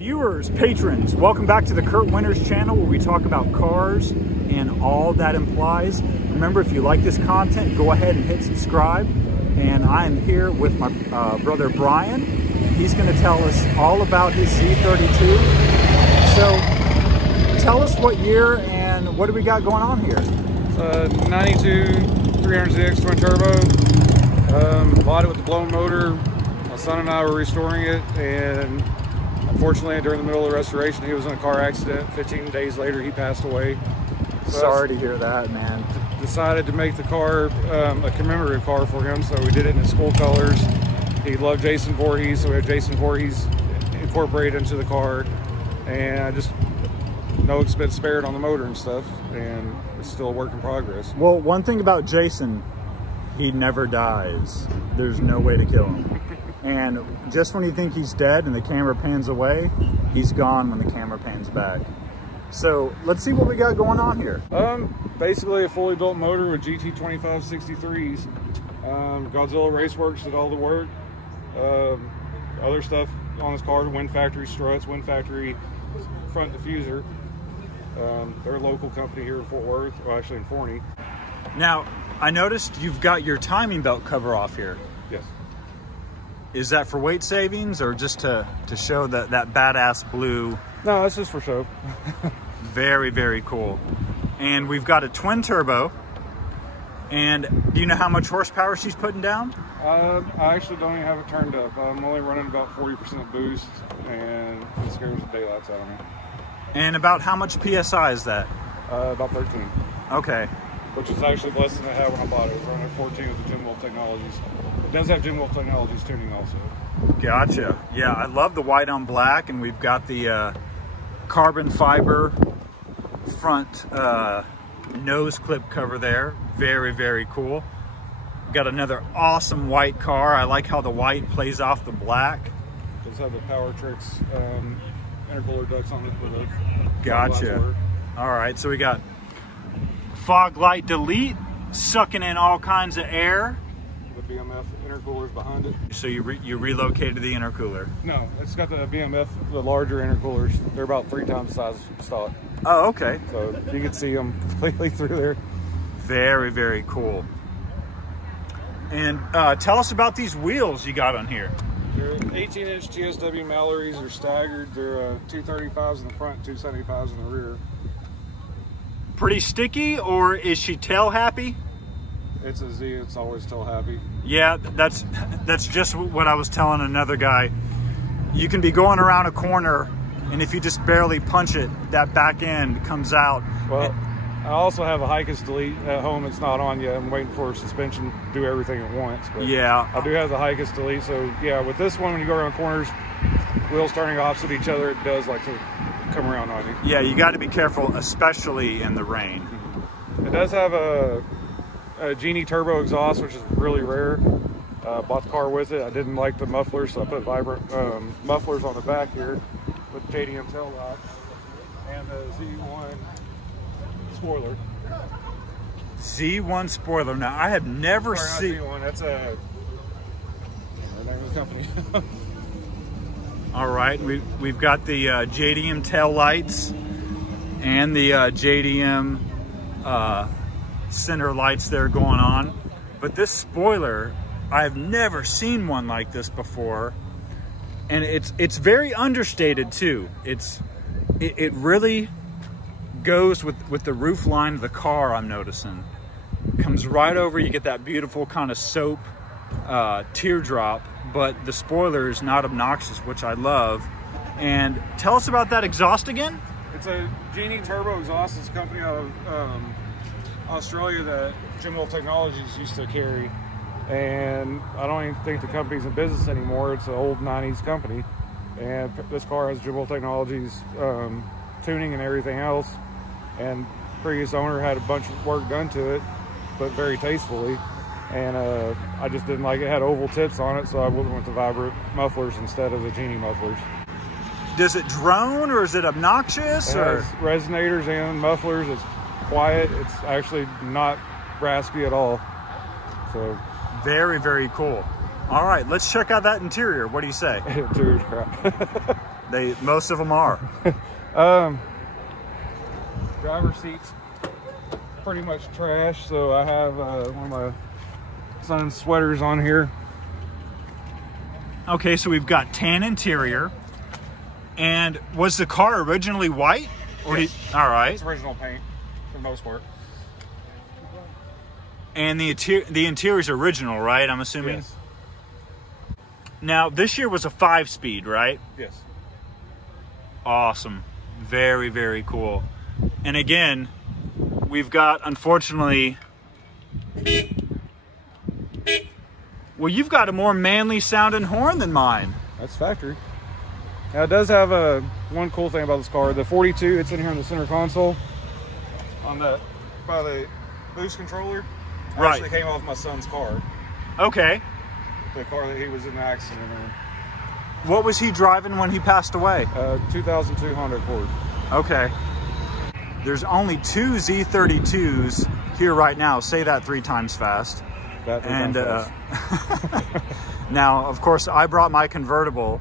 Viewers, patrons, welcome back to the Kurt Winters channel where we talk about cars and all that implies. Remember, if you like this content, go ahead and hit subscribe. And I am here with my brother Brian. He's going to tell us all about his Z32. So tell us what year and what do we got going on here? 92 300ZX Twin Turbo. Bought it with the blown motor. My son and I were restoring it, and unfortunately during the middle of the restoration he was in a car accident. 15 days later he passed away. So sorry to hear that, man. Decided to make the car a commemorative car for him, so we did it in his school colors. He loved Jason Voorhees, so we had Jason Voorhees incorporated into the car, and just no expense spared on the motor and stuff, and it's still a work in progress. Well, one thing about Jason, he never dies. There's no way to kill him. And just when you think he's dead and the camera pans away, he's gone when the camera pans back. So let's see what we got going on here. Basically a fully built motor with GT25 63s. Godzilla Raceworks did all the work. Other stuff on this car, Wind Factory struts, Wind Factory front diffuser. They're a local company here in Fort Worth, well, actually in Forney. Now, I noticed you've got your timing belt cover off here. Yes. Is that for weight savings or just to show that badass blue? No, it's just for show. Very, very cool. And we've got a twin turbo. And do you know how much horsepower she's putting down? I actually don't even have it turned up. I'm only running about 40% boost, and it scares the daylights out of me. And about how much PSI is that? About 13. Okay. Which is actually less than I had when I bought it. It was running at 14 with the Jim Wolf Technologies. It does have Jim Wolf Technologies tuning also. Gotcha. Yeah, I love the white on black, and we've got the carbon fiber front nose clip cover there. Very, very cool. Got another awesome white car. I like how the white plays off the black. Does have the Power Tricks intercooler ducts on it for the gotcha. All right, so we got fog light delete, sucking in all kinds of air. The BMF intercoolers behind it. So you relocated the intercooler? No, it's got the BMF, the larger intercoolers. They're about 3 times the size of stock. Oh, okay. So you can see them completely through there. Very, very cool. And tell us about these wheels you got on here. They're 18-inch GSW Mallory's. They're staggered. They're 235s in the front, 275s in the rear. Pretty sticky, or is she tail happy? It's a Z. It's always tail happy. Yeah, that's just what I was telling another guy. You can be going around a corner, and if you just barely punch it, that back end comes out. Well, I also have a Hikes delete at home. It's not on yet. I'm waiting for suspension to do everything at once. But yeah, I do have the Hikes delete. So yeah, with this one, when you go around corners, wheels turning opposite each other, it does like to come around on you. Yeah, you got to be careful, especially in the rain. It does have a Genie turbo exhaust, which is really rare. Bought the car with it. I didn't like the mufflers, so I put vibrant mufflers on the back here with JDM tail light and the Z1 spoiler. Z1 spoiler. Now, I have never seen Z1. That's the name of the company. All right, we've got the JDM tail lights and the JDM center lights there going on, but this spoiler, I've never seen one like this before, and it's very understated too. It really goes with the roof line of the car. I'm noticing comes right over. You get that beautiful kind of soap teardrop, but the spoiler is not obnoxious, which I love. And tell us about that exhaust again. It's a Genie turbo exhaust. It's a company out of Australia that Jim Wolf Technologies used to carry, and I don't even think the company's in business anymore. It's an old 90s company, and this car has Jim Wolf Technologies tuning and everything else, and previous owner had a bunch of work done to it, but very tastefully, and I just didn't like it. It had oval tips on it, so I went with the vibrant mufflers instead of the Genie mufflers. Does it drone, or is it obnoxious? It has resonators and mufflers. It's quiet. It's actually not raspy at all. So very, very cool. All right, let's check out that interior. What do you say? Dude, Most of them are. Driver's seat's pretty much trash, so I have one of my son's sweaters on here. Okay, so we've got tan interior. And was the car originally white? Or yes. All right. It's original paint for the most part. And the interior's original, right? I'm assuming? Yes. Now, this year was a 5-speed, right? Yes. Awesome. Very, very cool. And again, we've got, unfortunately... Well, you've got a more manly sounding horn than mine. That's factory. Now, it does have one cool thing about this car. The 42, it's in here in the center console. By the boost controller. Right. Actually came off my son's car. Okay. The car that he was in the accident in. What was he driving when he passed away? 2002 Honda Accord. Okay. There's only 2 Z32s here right now. Say that 3 times fast. Now, of course, I brought my convertible,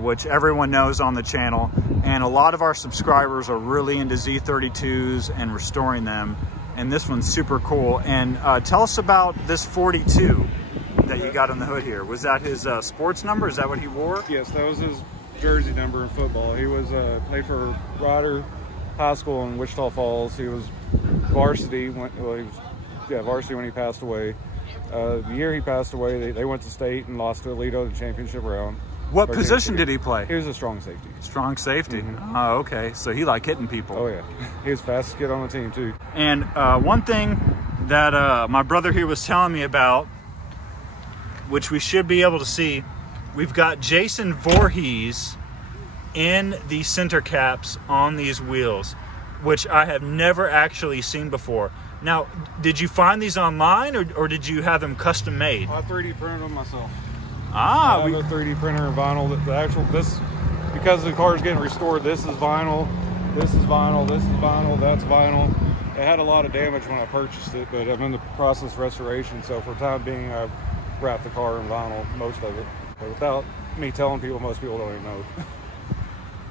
which everyone knows on the channel, and a lot of our subscribers are really into Z32s and restoring them, and this one's super cool. And tell us about this 42 that you got on the hood here. Was that his sports number? Is that what he wore? Yes, that was his jersey number in football. He was played for Ryder High School in Wichita Falls. He was varsity varsity when he passed away. The year he passed away, they went to state and lost to Alito the championship round. What position did he play? He was a strong safety. Strong safety. Oh, okay. So he liked hitting people. Oh yeah, he was the fastest kid on the team too. And one thing that my brother here was telling me about, which we should be able to see, we've got Jason Voorhees in the center caps on these wheels, which I have never actually seen before. Now, did you find these online, or did you have them custom made? I 3D printed them myself. Ah, I have a 3D printer and vinyl. Because the car is getting restored, this is vinyl, this is vinyl, this is vinyl, that's vinyl. It had a lot of damage when I purchased it, but I'm in the process of restoration, so for the time being, I've wrapped the car in vinyl, most of it. But without me telling people, most people don't even know.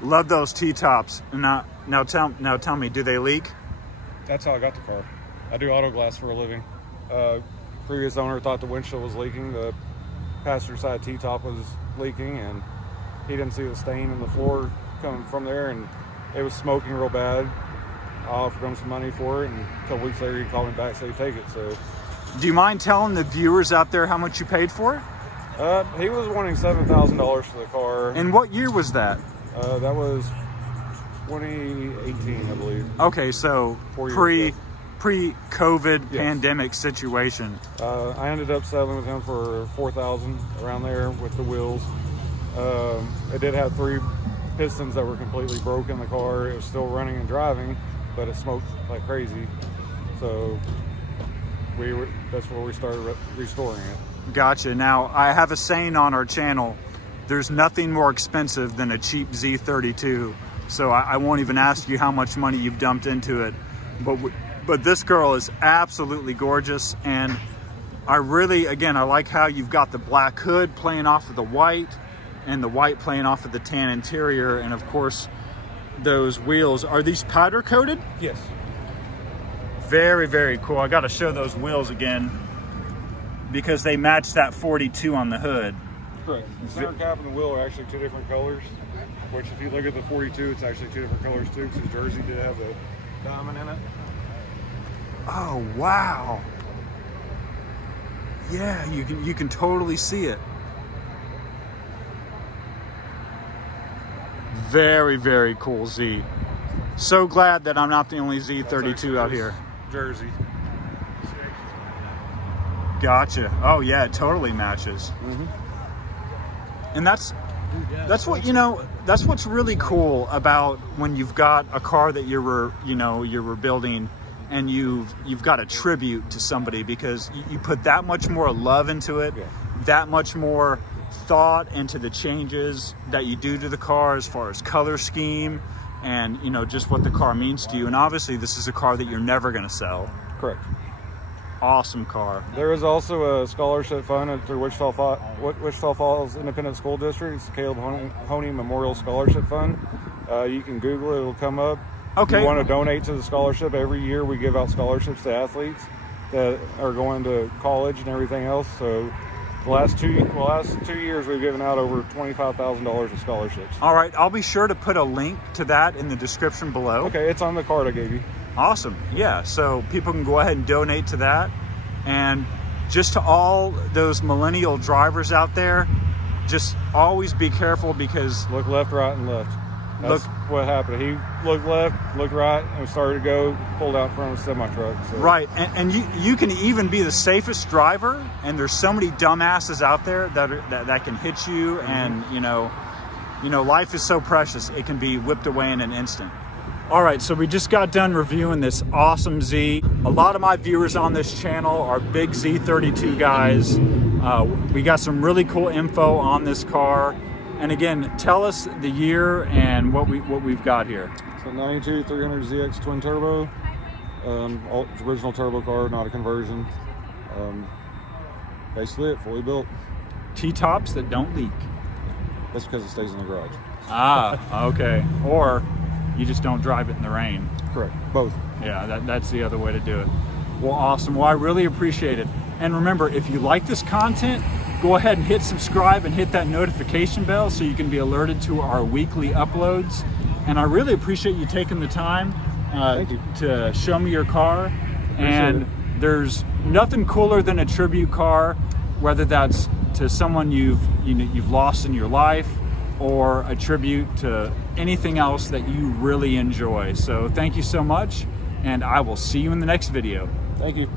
Love those T-tops. Now tell me, do they leak? That's how I got the car. I do auto glass for a living. Previous owner thought the windshield was leaking. The passenger side T-top was leaking, and he didn't see the stain in the floor coming from there, and it was smoking real bad. I offered him some money for it, and a couple weeks later he called me back and said he'd take it. So, do you mind telling the viewers out there how much you paid for it? He was wanting $7,000 for the car. And what year was that? That was 2018, I believe. Okay, so pre-COVID pandemic situation. I ended up settling with him for $4,000 around there with the wheels. It did have 3 pistons that were completely broken in the car. It was still running and driving, but it smoked like crazy. So that's where we started restoring it. Gotcha. Now, I have a saying on our channel, there's nothing more expensive than a cheap Z32. So I won't even ask you how much money you've dumped into it. But this girl is absolutely gorgeous. And I really, again, I like how you've got the black hood playing off of the white and the white playing off of the tan interior. And of course, those wheels, are these powder coated? Yes. Very, very cool. I got to show those wheels again because they match that 42 on the hood. Correct. The center cap and the wheel are actually 2 different colors, which if you look at the 42, it's actually 2 different colors too, because his jersey did have the diamond in it. Oh, wow. Yeah, you can totally see it. Very, very cool Z. So glad that I'm not the only Z32 out here. Jersey. Gotcha. Oh yeah, it totally matches. And that's what, that's what's really cool about when you've got a car that you're rebuilding, and you've got a tribute to somebody, because you put that much more love into it, that much more thought into the changes that you do to the car as far as color scheme and just what the car means to you. And obviously this is a car that you're never going to sell. Correct. awesome car. There is also a scholarship fund through Wichita Falls Independent School District. It's the Caleb Honey Memorial Scholarship Fund. You can Google it, it'll come up. Okay. If you want to donate to the scholarship, every year we give out scholarships to athletes that are going to college and everything else. So the last two years we've given out over $25,000 of scholarships. All right, I'll be sure to put a link to that in the description below. Okay, it's on the card I gave you. Awesome. Yeah, so people can go ahead and donate to that. And just to all those millennial drivers out there, just always be careful, because look left, right, and left. That's what happened. He looked left, looked right, and started to go, pulled out in front of a semi-truck. So. Right, and you can even be the safest driver, and there's so many dumbasses out there that can hit you, and you know, life is so precious. It can be whipped away in an instant. All right, so we just got done reviewing this awesome Z. A lot of my viewers on this channel are big Z32 guys. We got some really cool info on this car. And again, tell us the year and what we've got here. So 92 300ZX twin turbo, original turbo car, not a conversion. Basically it, fully built. T-tops that don't leak. That's because it stays in the garage. Ah, okay. Or you just don't drive it in the rain. Correct, both. Yeah, that's the other way to do it. Well, awesome. Well, I really appreciate it. And remember, if you like this content, go ahead and hit subscribe and hit that notification bell so you can be alerted to our weekly uploads. And I really appreciate you taking the time to show me your car. And there's nothing cooler than a tribute car, whether that's to someone you've lost in your life, or a tribute to anything else that you really enjoy. So thank you so much, and I will see you in the next video. Thank you.